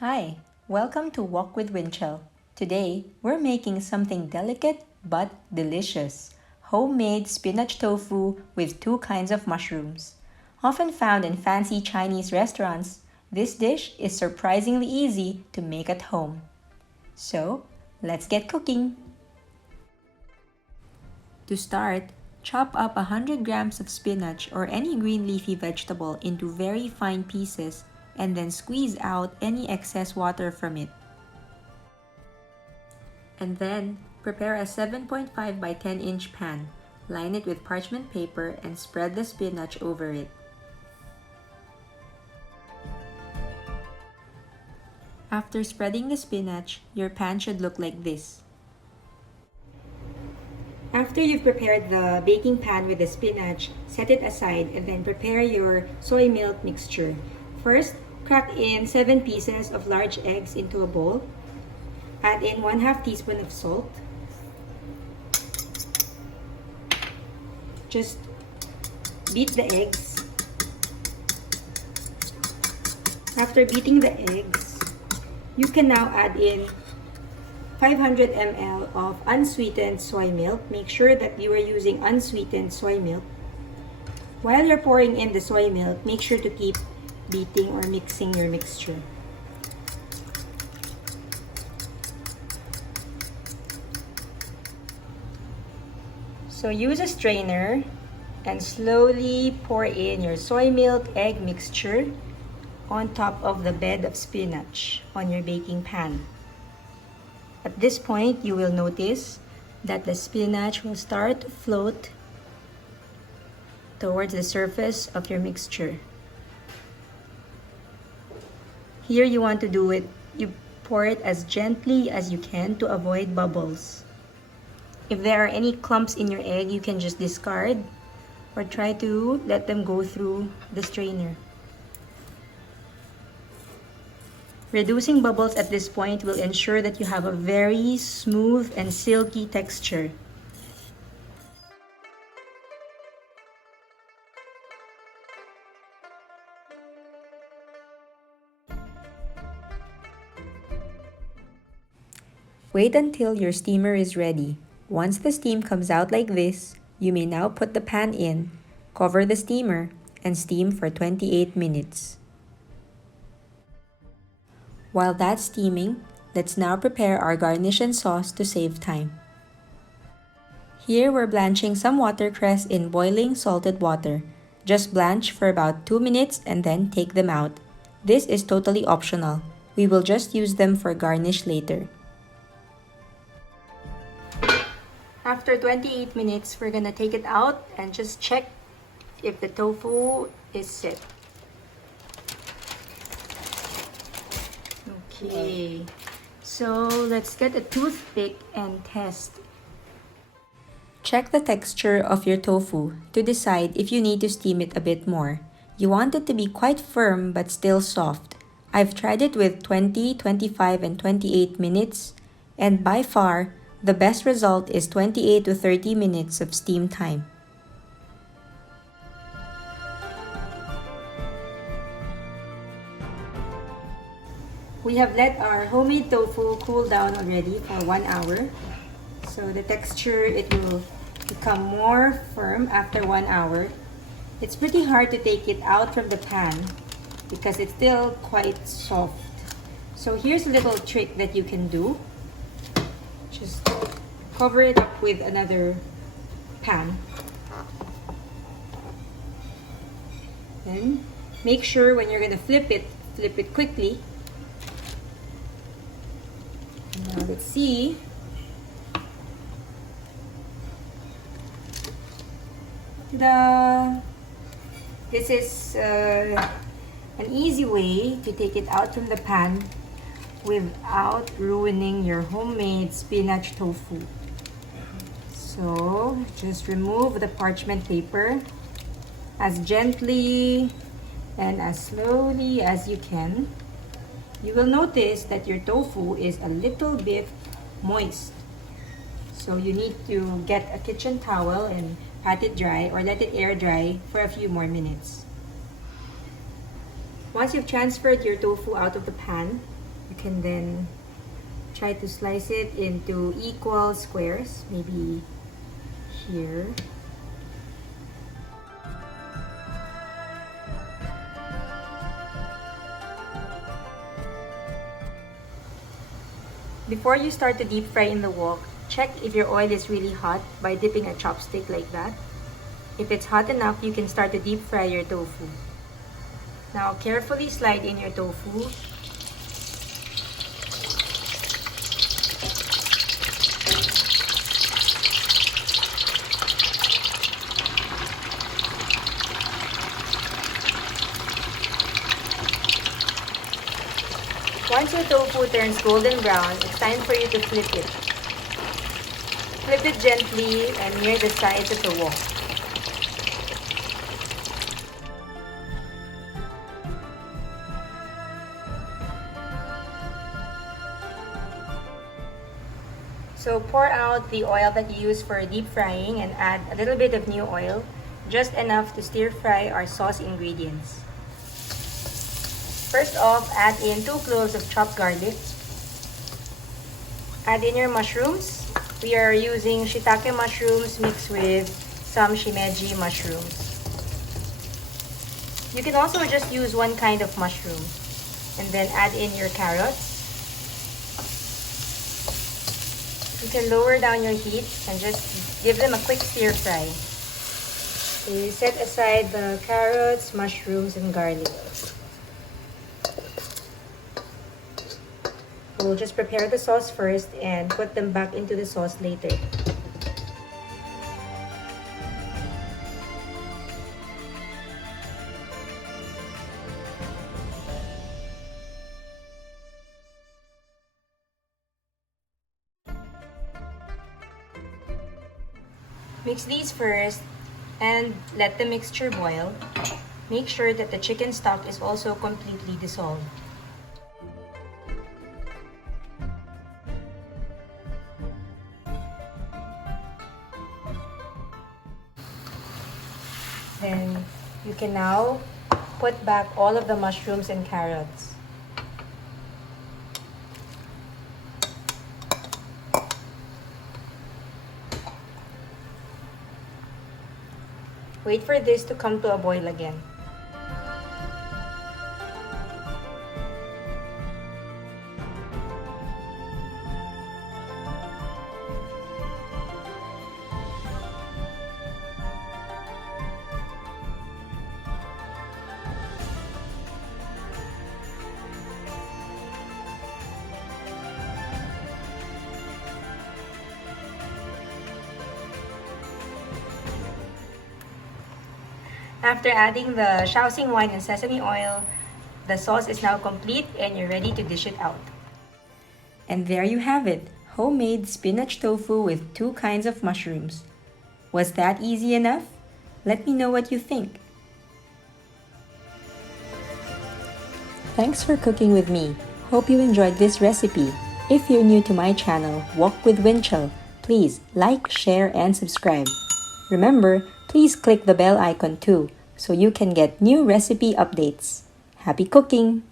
Hi, welcome to Walk with Winchell. Today, we're making something delicate but delicious. Homemade spinach tofu with two kinds of mushrooms. Often found in fancy Chinese restaurants, this dish is surprisingly easy to make at home. So, let's get cooking. To start, chop up 100 grams of spinach or any green leafy vegetable into very fine pieces and then squeeze out any excess water from it. And then, prepare a 7.5 by 10 inch pan. Line it with parchment paper and spread the spinach over it. After spreading the spinach, your pan should look like this. After you've prepared the baking pan with the spinach, set it aside and then prepare your soy milk mixture. First, crack in 7 pieces of large eggs into a bowl. Add in 1/2 teaspoon of salt. Just beat the eggs. After beating the eggs, you can now add in 500 ml of unsweetened soy milk. Make sure that you are using unsweetened soy milk. While you're pouring in the soy milk, make sure to keep beating or mixing your mixture. So use a strainer and slowly pour in your soy milk egg mixture on top of the bed of spinach on your baking pan. At this point, you will notice that the spinach will start to float towards the surface of your mixture. Here you want to do it, you pour it as gently as you can to avoid bubbles. If there are any clumps in your egg, you can just discard or try to let them go through the strainer. Reducing bubbles at this point will ensure that you have a very smooth and silky texture. Wait until your steamer is ready. Once the steam comes out like this, you may now put the pan in, cover the steamer, and steam for 28 minutes. While that's steaming, let's now prepare our garnish and sauce to save time. Here we're blanching some watercress in boiling salted water. Just blanch for about 2 minutes and then take them out. This is totally optional. We will just use them for garnish later. After 28 minutes, we're gonna take it out and just check if the tofu is set. Okay, so let's get a toothpick and test. Check the texture of your tofu to decide if you need to steam it a bit more. You want it to be quite firm but still soft. I've tried it with 20, 25, and 28 minutes, and by far, the best result is 28 to 30 minutes of steam time. We have let our homemade tofu cool down already for 1 hour. So the texture, it will become more firm after 1 hour. It's pretty hard to take it out from the pan because it's still quite soft. So here's a little trick that you can do. Just cover it up with another pan. Then make sure when you're gonna flip it quickly. Now let's see. This is an easy way to take it out from the pan without ruining your homemade spinach tofu. So just remove the parchment paper as gently and as slowly as you can. You will notice that your tofu is a little bit moist. So you need to get a kitchen towel and pat it dry or let it air dry for a few more minutes. Once you've transferred your tofu out of the pan, You can then try to slice it into equal squares, maybe here. Before you start to deep fry in the wok, check if your oil is really hot by dipping a chopstick like that. If it's hot enough, you can start to deep fry your tofu. Now carefully slide in your tofu. Once your tofu turns golden brown, it's time for you to flip it. Flip it gently and near the sides of the wok. So pour out the oil that you use for deep frying and add a little bit of new oil, just enough to stir fry our sauce ingredients. First off, add in 2 cloves of chopped garlic. Add in your mushrooms. We are using Shiitake mushrooms mixed with some Shimeji mushrooms. You can also just use one kind of mushroom. And then add in your carrots. You can lower down your heat and just give them a quick stir fry. You set aside the carrots, mushrooms, and garlic. We'll just prepare the sauce first and put them back into the sauce later. Mix these first and let the mixture boil. Make sure that the chicken stock is also completely dissolved. Then you can now put back all of the mushrooms and carrots. Wait for this to come to a boil again. After adding the shaoxing wine and sesame oil, the sauce is now complete and you're ready to dish it out. And there you have it, homemade spinach tofu with 2 kinds of mushrooms. Was that easy enough? Let me know what you think. Thanks for cooking with me. Hope you enjoyed this recipe. If you're new to my channel, Wok with Winchell, please like, share, and subscribe. Remember, please click the bell icon too, so you can get new recipe updates. Happy cooking!